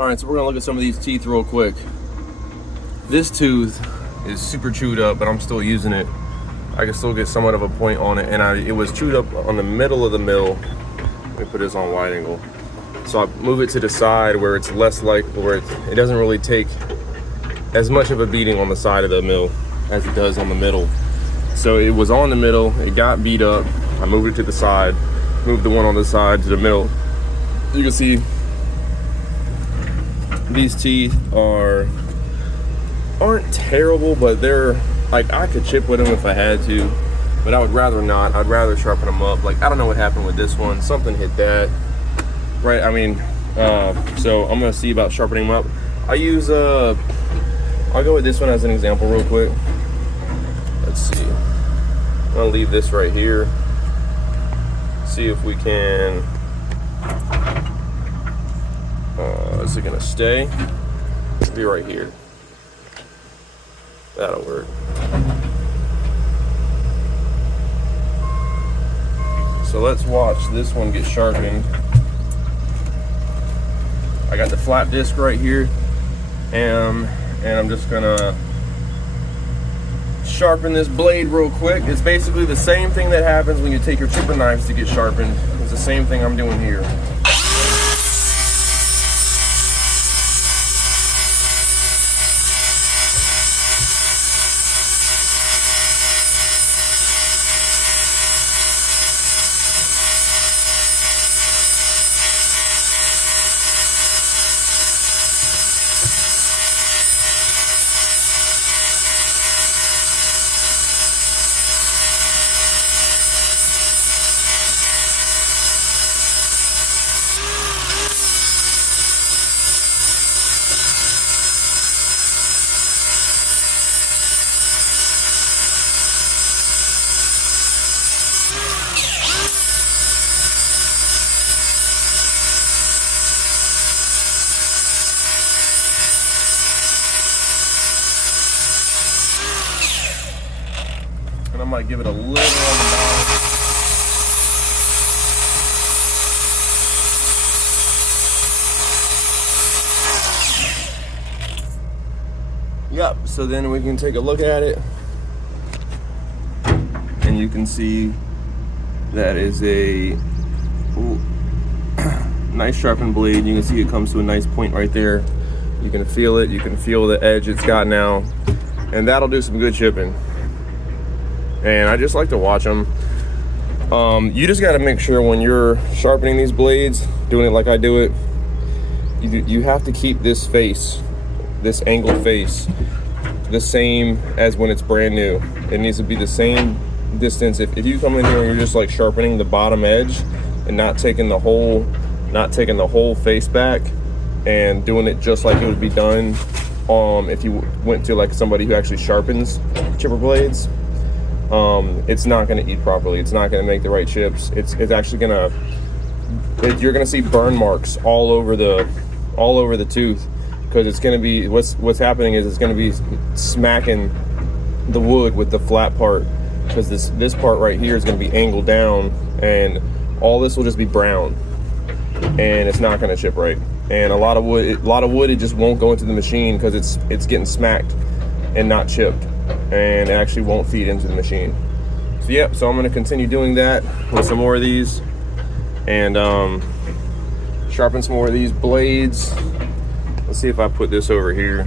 All right, so we're gonna look at some of these teeth real quick. This tooth is super chewed up, but I'm still using it. I can still get somewhat of a point on it, and it was chewed up on the middle of the mill. Let me put this on wide angle. So I move it to the side where it's less where it doesn't really take as much of a beating on the side of the mill as it does on the middle. So it was on the middle, it got beat up. I moved it to the side, moved the one on the side to the middle. You can see these teeth aren't terrible, but they're like, I could chip with them if I had to, but I would rather not. I'd rather sharpen them up. Like, I don't know what happened with this one. Something hit that, right? I mean, so I'm gonna see about sharpening them up. I'll go with this one as an example real quick. Let's see. I'm gonna leave this right here. See if we can, is it gonna stay? It'll be right here. That'll work. So let's watch this one get sharpened. I got the flat disc right here, and I'm just gonna sharpen this blade real quick. It's basically the same thing that happens when you take your chipper knives to get sharpened. It's the same thing I'm doing here. I might give it a little on the bottom. Yep, so then we can take a look at it, and you can see that is a nice sharpened blade. You can see it comes to a nice point right there. You can feel it, you can feel the edge it's got now, and that'll do some good chipping. And I just like to watch them. You just got to make sure when you're sharpening these blades, doing it like I do it, you have to keep this face, this angle face, the same as when it's brand new. It needs to be the same distance. If you come in here and you're just like sharpening the bottom edge and not taking the whole face back and doing it just like it would be done if you went to like somebody who actually sharpens chipper blades, it's not going to eat properly. It's not going to make the right chips. It's actually going to, you're going to see burn marks all over the tooth, because it's going to be, what's happening is it's going to be smacking the wood with the flat part, because this part right here is going to be angled down, and all this will just be brown, and it's not going to chip right. And a lot of wood it just won't go into the machine because it's getting smacked and not chipped, and it actually won't feed into the machine. So yeah, so I'm going to continue doing that with some more of these, and sharpen some more of these blades. Let's see if I put this over here.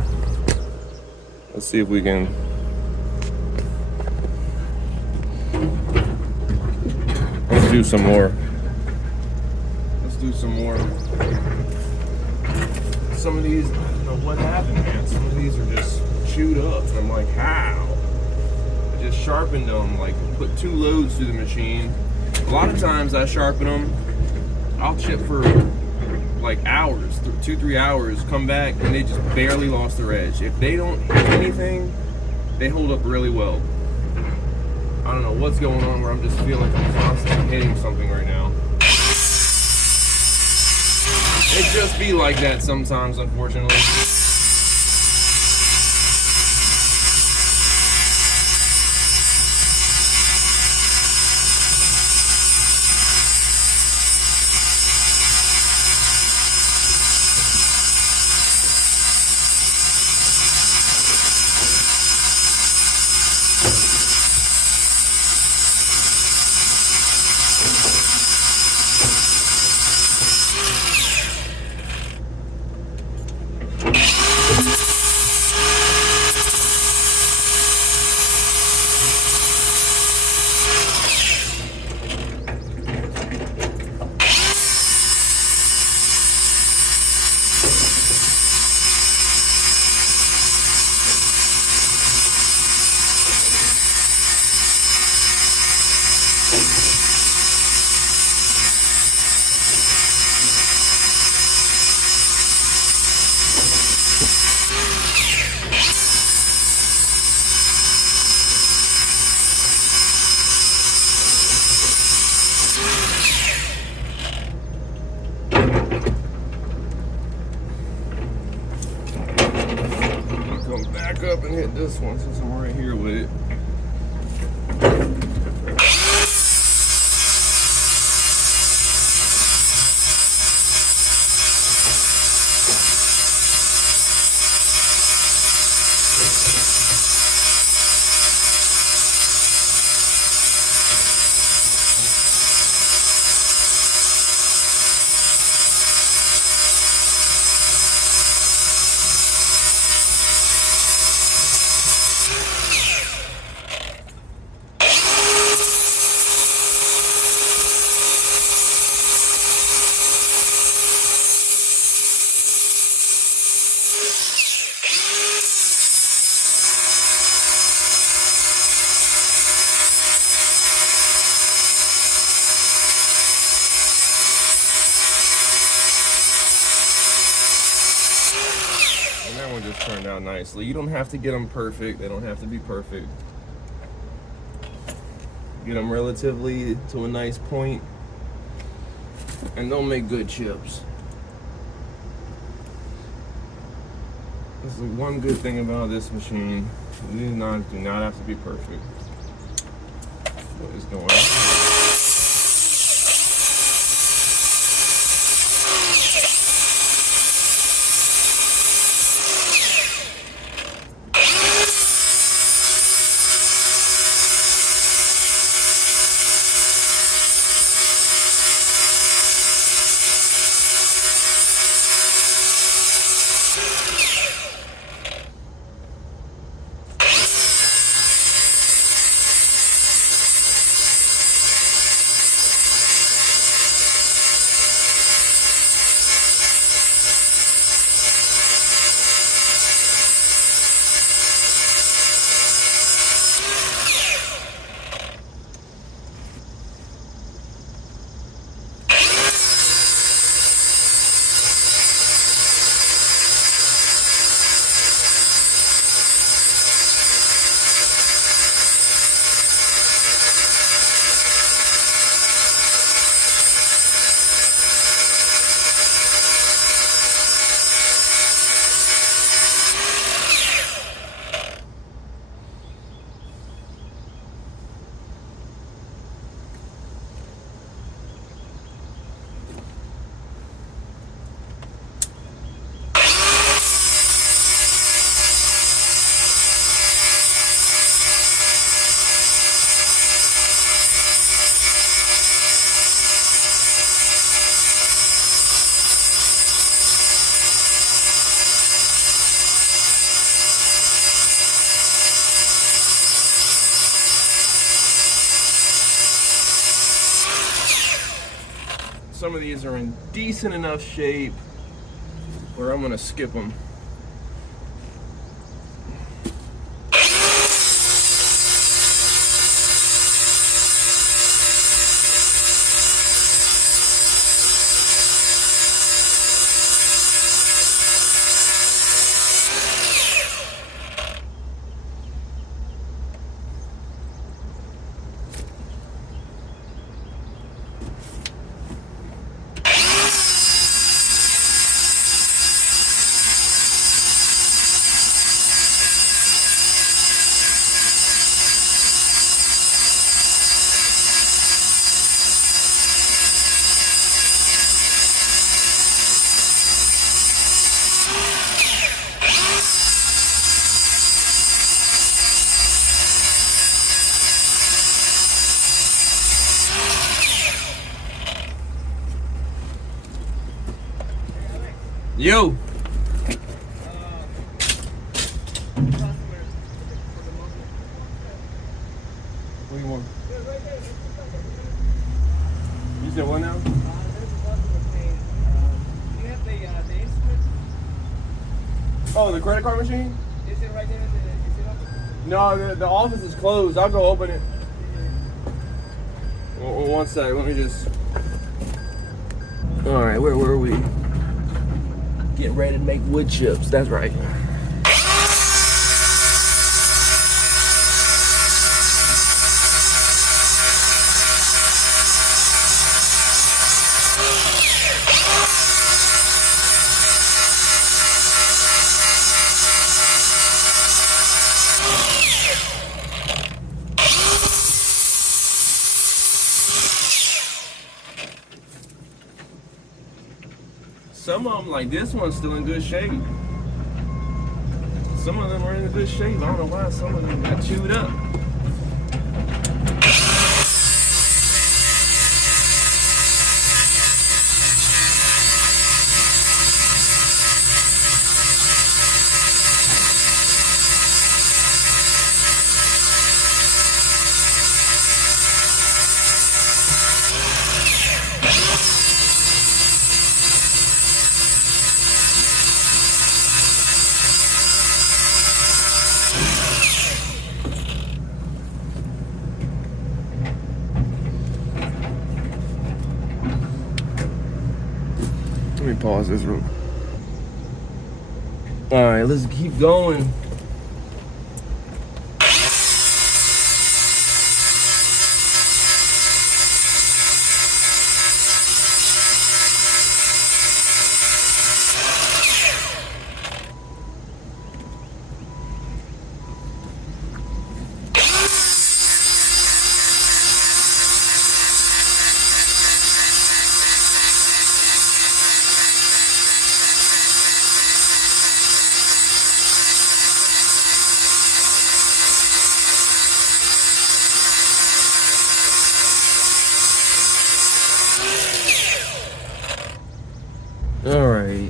Let's see if we can. Let's do some more. Let's do some more. Some of these, I don't know what happened, man. Some of these are just chewed up. And I'm like, how? I just sharpened them, like put 2 loads through the machine. A lot of times I sharpen them, I'll chip for like hours, 2-3 hours, come back and they just barely lost their edge. If they don't hit anything, they hold up really well. I don't know what's going on where I'm just feeling like I'm constantly hitting something right now. It just be like that sometimes, unfortunately. come back up and hit this one since I'm right here with it. And that one just turned out nicely. You don't have to get them perfect. They don't have to be perfect. Get them relatively to a nice point, and they'll make good chips. This is one good thing about this machine. It do not have to be perfect. What is going on? Some of these are in decent enough shape where I'm gonna skip them. Yo! What do you want? You said what now? Do you have the instrument? Oh, the credit card machine? Is it right there? Is it open? No, the office is closed. I'll go open it. One sec, let me just... Alright, where were we? Getting ready to make wood chips, that's right. some of them, like this one's still in good shape. Some of them are in good shape. I don't know why some of them got chewed up. Let me pause this room. All right, let's keep going. All right,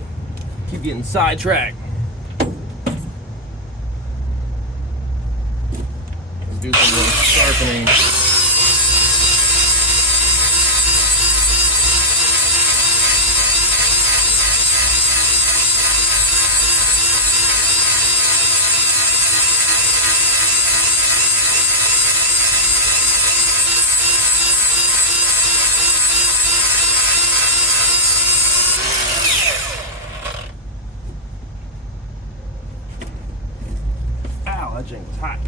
keep getting sidetracked. Let's do some more sharpening. Ow, that thing was hot.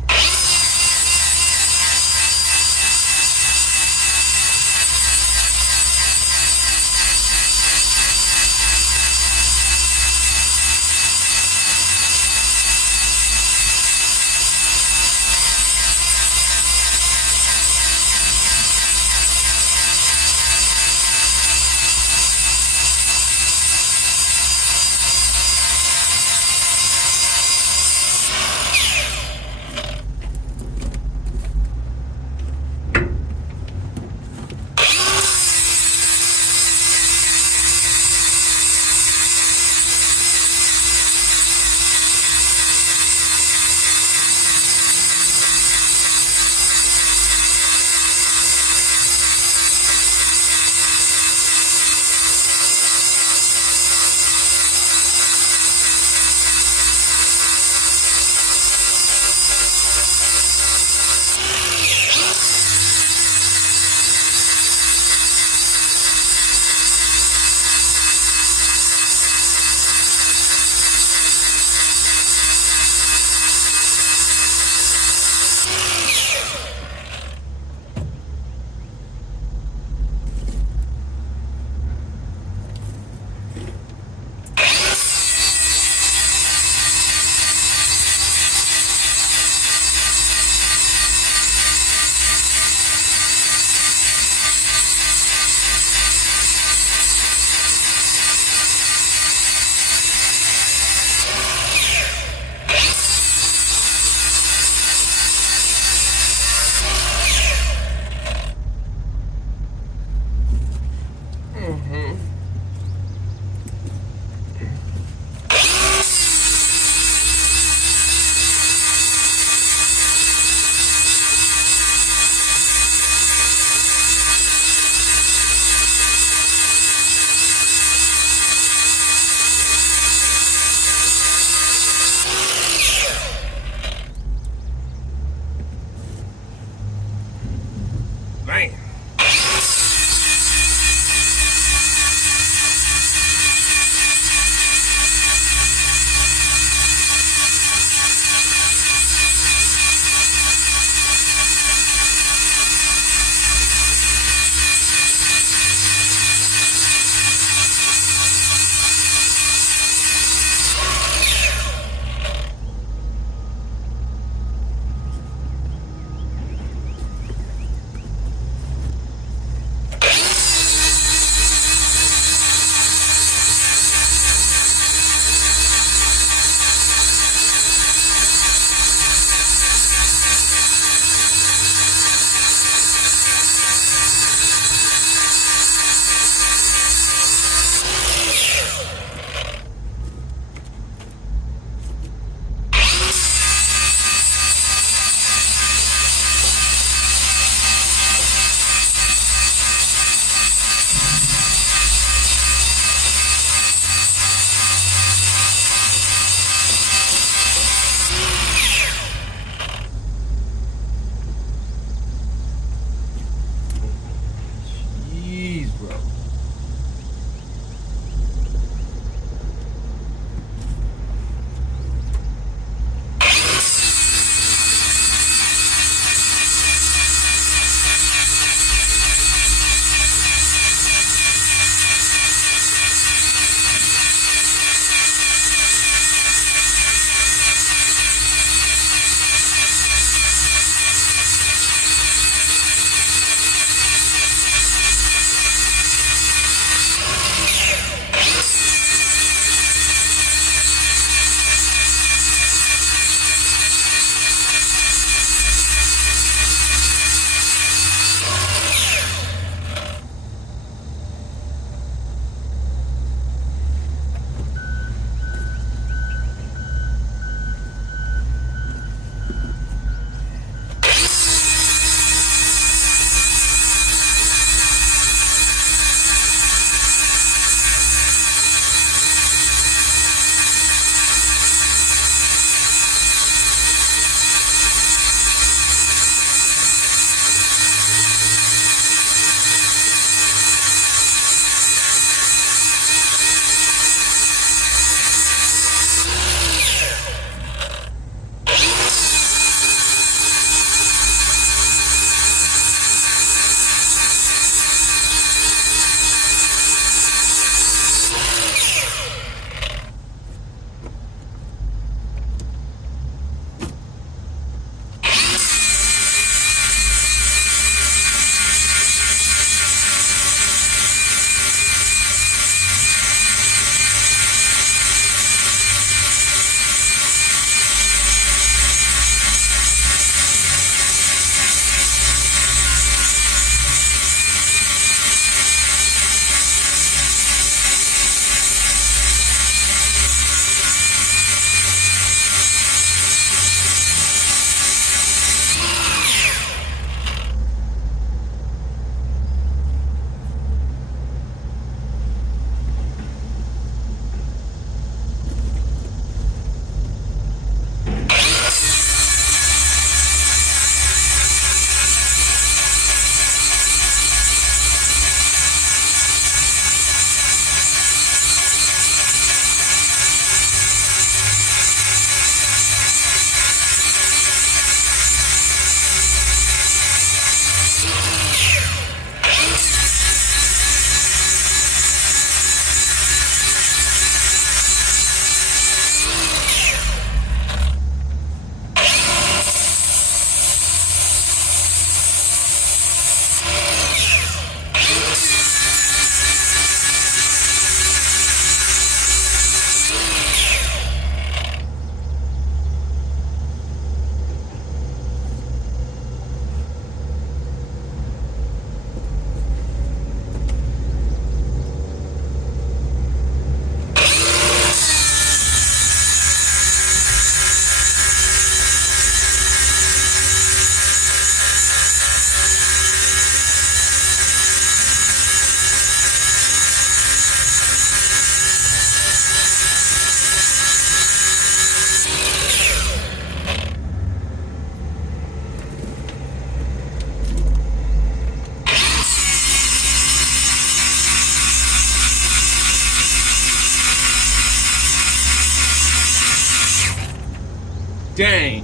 Dang.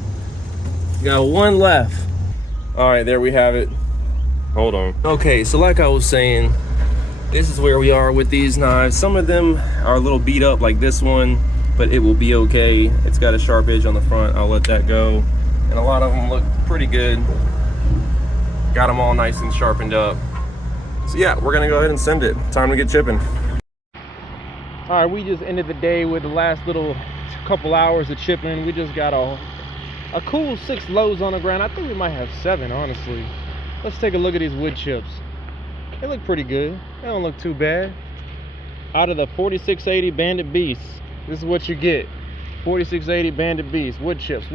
Got one left. All right, there we have it. Hold on. Okay, so like I was saying, this is where we are with these knives. Some of them are a little beat up like this one, but it will be okay. It's got a sharp edge on the front. I'll let that go. And a lot of them look pretty good. Got them all nice and sharpened up. So yeah, we're gonna go ahead and send it. Time to get chipping. All right, we just ended the day with the last little couple hours of chipping. We just got a cool 6 loads on the ground. I think we might have 7, honestly. Let's take a look at these wood chips. They look pretty good. They don't look too bad. Out of the 4680 Bandit Beast, this is what you get. 4680 Bandit Beast, wood chips,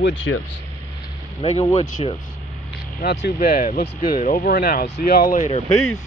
making wood chips. Not too bad, looks good. Over and out, see y'all later, peace.